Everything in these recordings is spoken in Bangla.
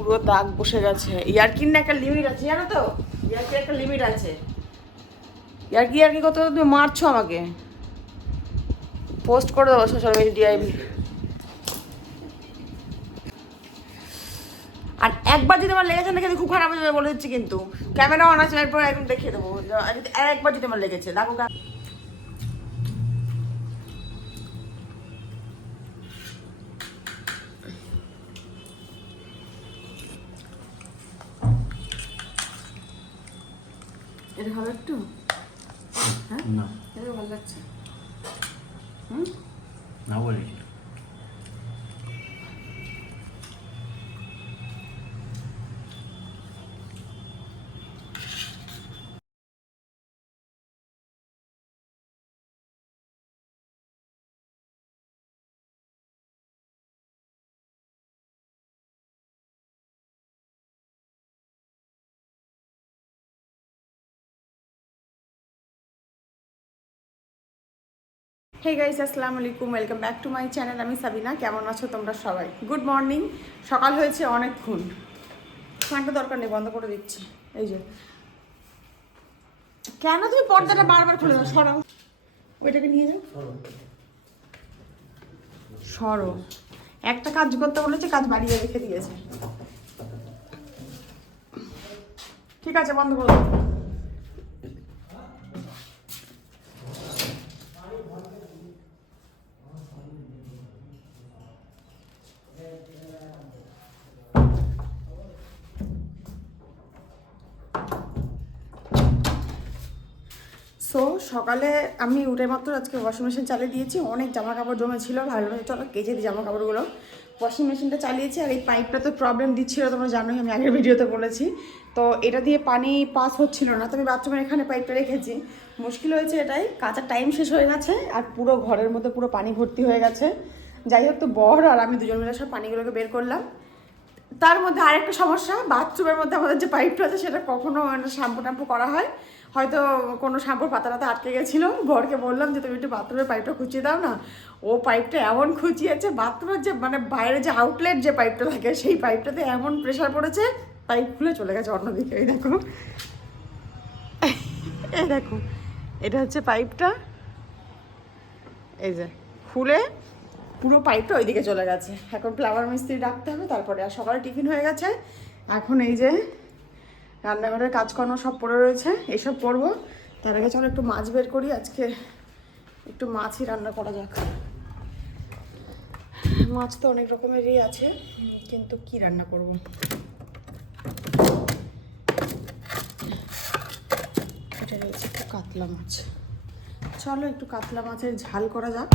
পুরো দাগ বসে গেছে। ইয়ার্কির না একটা লিমিট আছে, জানো তো? ইয়ার্কির একটা লিমিট আছে। ইয়ার্কি কত তুমি মারছো আমাকে। পোস্ট করে দেবো সোশ্যাল মিডিয়ায়। আর একবার যদি আমার লেগেছে না, কিন্তু খুব খারাপ হয়ে যাবে বলে দিচ্ছি, কিন্তু ক্যামেরা অন আছে, এরপর একদম দেখিয়ে দেবো। একবার যদি আমার লেগেছে, দেখো এটা হবে একটু। হ্যাঁ না, এটা ভালো লাগছে। না বলি হে গাইস, আসসালামু আলাইকুম, welcome back to my channel. আমি সাবিনা। কেমন আছো তোমরা সবাই? Good morning. সকাল হয়েছে অনেকক্ষণ। ফ্যানটা দরকার নেই, বন্ধ করে দিচ্ছি। এই যে, কেন তুমি পর্দাটা বারবার খুলে দাও? সরো, ওইটাকে নিয়ে যাও। সরো। একটা কাজ করতে বলেছে, কাজ বাড়িয়ে রেখে দিয়েছে। ঠিক আছে, বন্ধ করে দাও। সো সকালে আমি উঠে মাত্র আজকে ওয়াশিং মেশিন চালিয়ে দিয়েছি। অনেক জামা কাপড় জমেছিল, ভালোভাবে চলো কেচে দিই জামা কাপড়গুলো। ওয়াশিং মেশিনটা চালিয়েছি, আর এই পাইপটা তো প্রবলেম দিচ্ছিলো, তোমরা জানোই, আমি আগের ভিডিওতে বলেছি। তো এটা দিয়ে পানি পাস হচ্ছিল না, তো আমি বাথরুমের এখানে পাইপটা রেখেছি। মুশকিল হয়েছে এটাই, কাঁচার টাইম শেষ হয়ে গেছে, আর পুরো ঘরের মধ্যে পুরো পানি ভর্তি হয়ে গেছে। যাই হোক, তো বর আর আমি দুজন মিলে সব পানিগুলোকে বের করলাম। তার মধ্যে আরেকটা সমস্যা, বাথরুমের মধ্যে আমাদের যে পাইপটা আছে সেটা কখনো শ্যাম্পু ট্যাম্পু করা হয়, হয়তো কোনো শ্যাম্পুর পাতাটাতে আটকে গেছিলো। বরকে বললাম যে তুমি একটু বাথরুমের পাইপটা খুঁচিয়ে দাও না। ও পাইপটা এমন খুঁচিয়েছে, বাথরুমের যে মানে বাইরে যে আউটলেট যে পাইপটা থাকে সেই পাইপটাতে এমন প্রেশার পড়েছে, পাইপ খুলে চলে গেছে অন্যদিকে। এই দেখো, এই দেখো, এটা হচ্ছে পাইপটা। এই যে খুলে পুরো পাইপটা ওইদিকে চলে গেছে। এখন প্লাম্বার মিস্ত্রি ডাকতে হবে তারপরে। আর সকালে টিফিন হয়ে গেছে, এখন এই যে রান্নাঘরের কাজকর্ম সব পড়ে রয়েছে, এইসব করবো। তার আগে চলো একটু মাছ বের করি, আজকে একটু মাছই রান্না করা যাক। মাছ তো অনেক রকমেরই আছে, কিন্তু কি রান্না করব? এটা রয়েছে একটু কাতলা মাছ, চলো একটু কাতলা মাছের ঝাল করা যাক,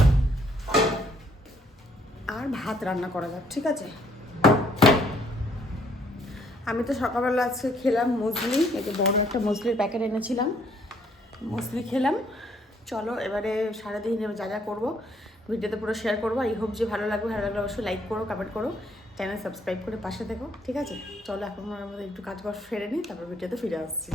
আর ভাত রান্না করা যাক, ঠিক আছে? আমি তো সকালবেলা আজকে খেলাম মুসলি, এই যে বড় একটা মুসলির প্যাকেট এনেছিলাম, মুসলি খেলাম। চলো এবারে সারাদিন যা যা করবো ভিডিওতে পুরো শেয়ার করবো। আই হোপ যে ভালো লাগবে অবশ্যই লাইক করো, কমেন্ট করো, চ্যানেল সাবস্ক্রাইব করে পাশে দেখো, ঠিক আছে? চলো এখন আমাদের একটু কাজ বাজ সেরে নিই, তারপর ভিডিওতে ফিরে আসছি।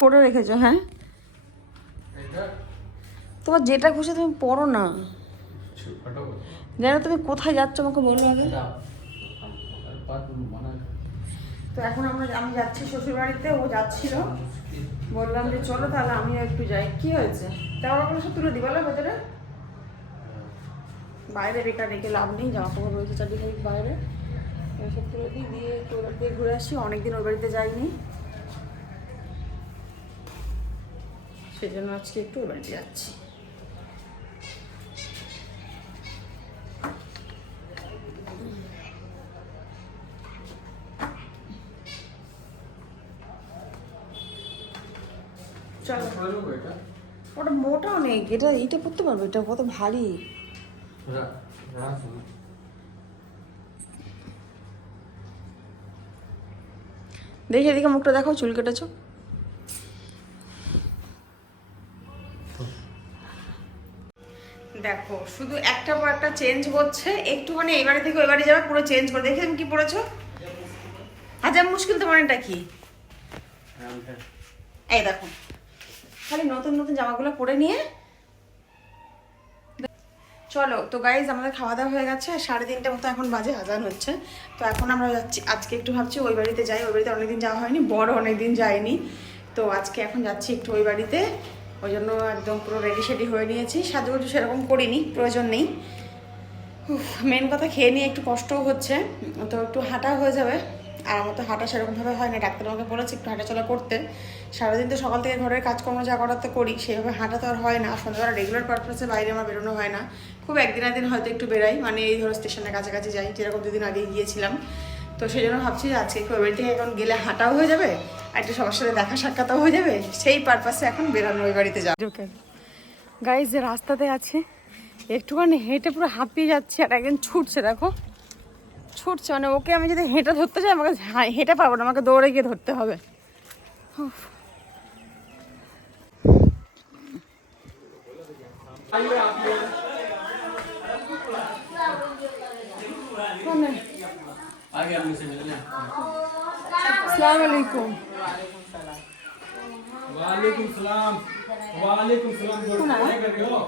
পড়ে রেখেছো? হ্যাঁ, তোমার যেটা খুশি তুমি পড়ো না। জানো তুমি কোথায় যাচ্ছ আমাকে বলো আগে। তো এখন আমি যাচ্ছি শ্বশুর বাড়িতে, ও যাচ্ছিল, বললাম যে চলো তাহলে আমিও একটু যাই। কি হয়েছে? তাও আপনার সব তুলে দিবালা ভেতরে, বাইরে বেকার রেখে লাভ নেই, জামা কাপড় রয়েছে চারদিকে বাইরে, এসব তুলে দিই, দিয়ে তোর দিয়ে ঘুরে আসি। অনেকদিন ওর বাড়িতে যাইনি। সেই জন্য আজকে একটু ওই বাড়িতে যাচ্ছি। চলো, ওটা মোটা অনেক, এইটা পড়তে পারবে, এটা কত ভারী। দেখে এদিকে মুখটা দেখাও, চুল কেটেছো। দেখো শুধু একটা পর একটা চেঞ্জ হচ্ছে, একটুখানি এই বাড়ি থেকে ওই বাড়ি যাবে পুরো চেঞ্জ করে। দেখে তুমি কি পড়েছো? হাজার মুশকিল তোমার এটা কি? এই দেখো খালি নতুন নতুন জামাগুলো পরে নিয়ে। চলো তো গাইজ, আমাদের খাওয়া দাওয়া হয়ে গেছে, 3:30 মতো এখন বাজে, আজান হচ্ছে। তো এখন আমরা যাচ্ছি, আজকে একটু ভাবছি ওই বাড়িতে যাই। ওই বাড়িতে অনেকদিন যাওয়া হয়নি, বড় অনেকদিন যায়নি। তো আজকে এখন যাচ্ছি একটু ওই বাড়িতে, ওই জন্য একদম পুরো রেডি শেডি হয়ে নিয়েছি। সাজুগুজু সেরকম করিনি, প্রয়োজন নেই। মেন কথা খেয়ে নিয়ে একটু কষ্টও হচ্ছে, তো একটু হাঁটা হয়ে যাবে। আর আমার তো হাঁটা সেরকমভাবে হয় না, ডাক্তার আমাকে বলেছে একটু হাঁটাচলা করতে। সারাদিন তো সকাল থেকে ঘরের কাজকর্ম যা করার তো করি, সেভাবে হাঁটা তো আর হয় না। সন্ধ্যাবেলা রেগুলার পারপাসে বাইরে আমার বেরোনো হয় না, খুব একদিন হয়তো একটু বেরাই, মানে এই ধরো স্টেশনের কাছাকাছি যাই, যেরকম 2 দিন আগে গিয়েছিলাম। তো সেই জন্য ভাবছি যে আজকে একটু ওই থেকে এখন গেলে হাঁটাও হয়ে যাবে, আর একটু সবার সাথে দেখা সাক্ষাৎও হয়ে যাবে, সেই পারপাসে এখন বেরানো ওই বাড়িতে যাও। গাইজ যে রাস্তাতে আছে, একটুখানি হেঁটে পুরো হাঁপিয়ে যাচ্ছে, আর একজন ছুটছে, দেখো ছুটছে, মানে ওকে আমি যদি হেঁটে ধরতে চাই আমাকে হেঁটে পারবো না, আমাকে দৌড়ে গিয়ে ধরতে হবে। अस्सलाम वालेकुम। वालेकुम सलाम। वालेकुम सलाम। क्या कर रहे हो?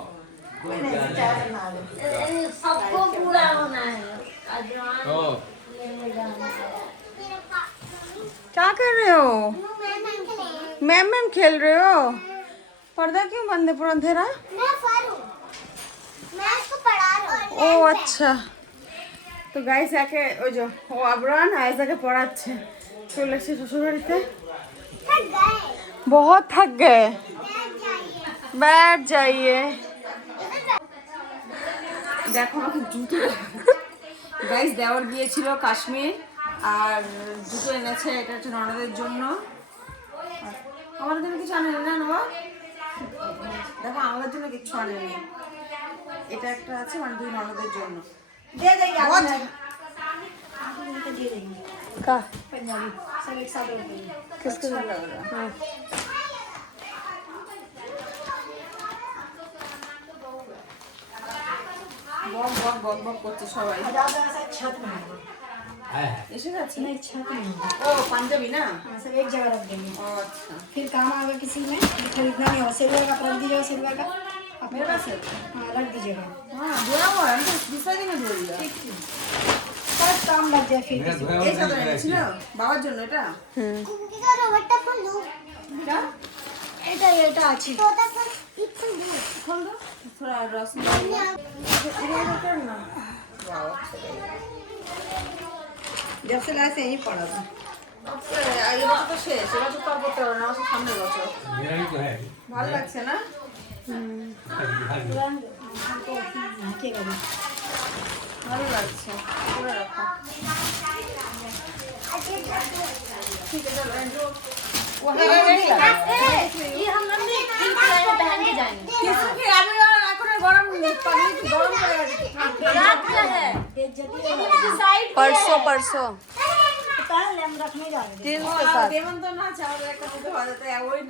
सबको पूरा होना है। क्या कर रहे हो? मैम खेल रहे हो? पर्दा क्यों बंद है पूरा अंधेरा? मैं इसको पढ़ा रहा हूँ। ও আচ্ছা। তো গাইস একে ওই যে ও আবরান আয়েশাকে পড়াচ্ছে, চলে এসেছে শ্বশুরবাড়িতে। थक गए। बहुत थक गए, बैठ बैठ जाइए। जाइए। দেখো আমাকে জুতো, গাইস দেওয়ার গিয়েছিল কাশ্মীর, আর জুতো এনেছে, এটা হচ্ছে ননদের জন্য। আমাদের জন্য কিছু আনেনি না নবা? দেখো আমাদের জন্য কিছু আনেনি, এটা একটা আছে, মানে 2 ননদের জন্য। दे देंगे आप इनको दे देंगे। का पंजाबी सब एक साथ रख देंगे। किसको लग रहा है? বক করছে সবাই। छत में এসে যাচ্ছে नहीं, छत में ও পাঞ্জাবি না? हाँ, सब एक जगह रख देंगे। ও আচ্ছা, फिर काम आएगा किसी में तो खरीदना नहीं हो, सिल्वर का रख दीजिएगा, सिल्वर का मेरे पास है। हाँ रख दीजिएगा। हाँ दिया हुआ है, हमको दूसरा दिन में दे दिया। सब काम लग जाए फिर मेरा किसी धोया এই हुआ সাদা नहीं এনেছিল বাবার জন্য এটা। का रोबोट फुल दो क्या এটা আছে তোতা फुल दो खोल दो थोड़ा रस डालना इधर करना। वाओ जब से लाए से यही पड़ा था। ये बच्चा तो শেষ, এবার তো তার করতে হবে না, আমার সামনে বছর मेरा भी तो है। ভালো লাগছে না? ভালো লাগছে, পুরো রাখো। ঠিক আছে চলো এন্ড্রু वो है ये हम लोग भी पहन के जाएंगे। কিছু কি আমি এখন গরম পানি কি গরম করে रात का है साइड परसों पता है हम रखने जा रहे हैं। दिन के साथ দেবন তো না চাও একটা মধ্যে হয়ে যেতে ওই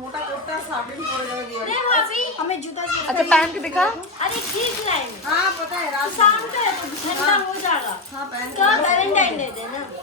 মোটা কোটটা সাবিন পরে যাবে দিয়ে। नहीं भाभी हमें जूता से अच्छा पहन के दिखा। अरे ठीक लाएंगे हां पता है रात शाम को है तो ठंडा हो जाएगा। हां पहन क्या वैलेंटाइन डे देना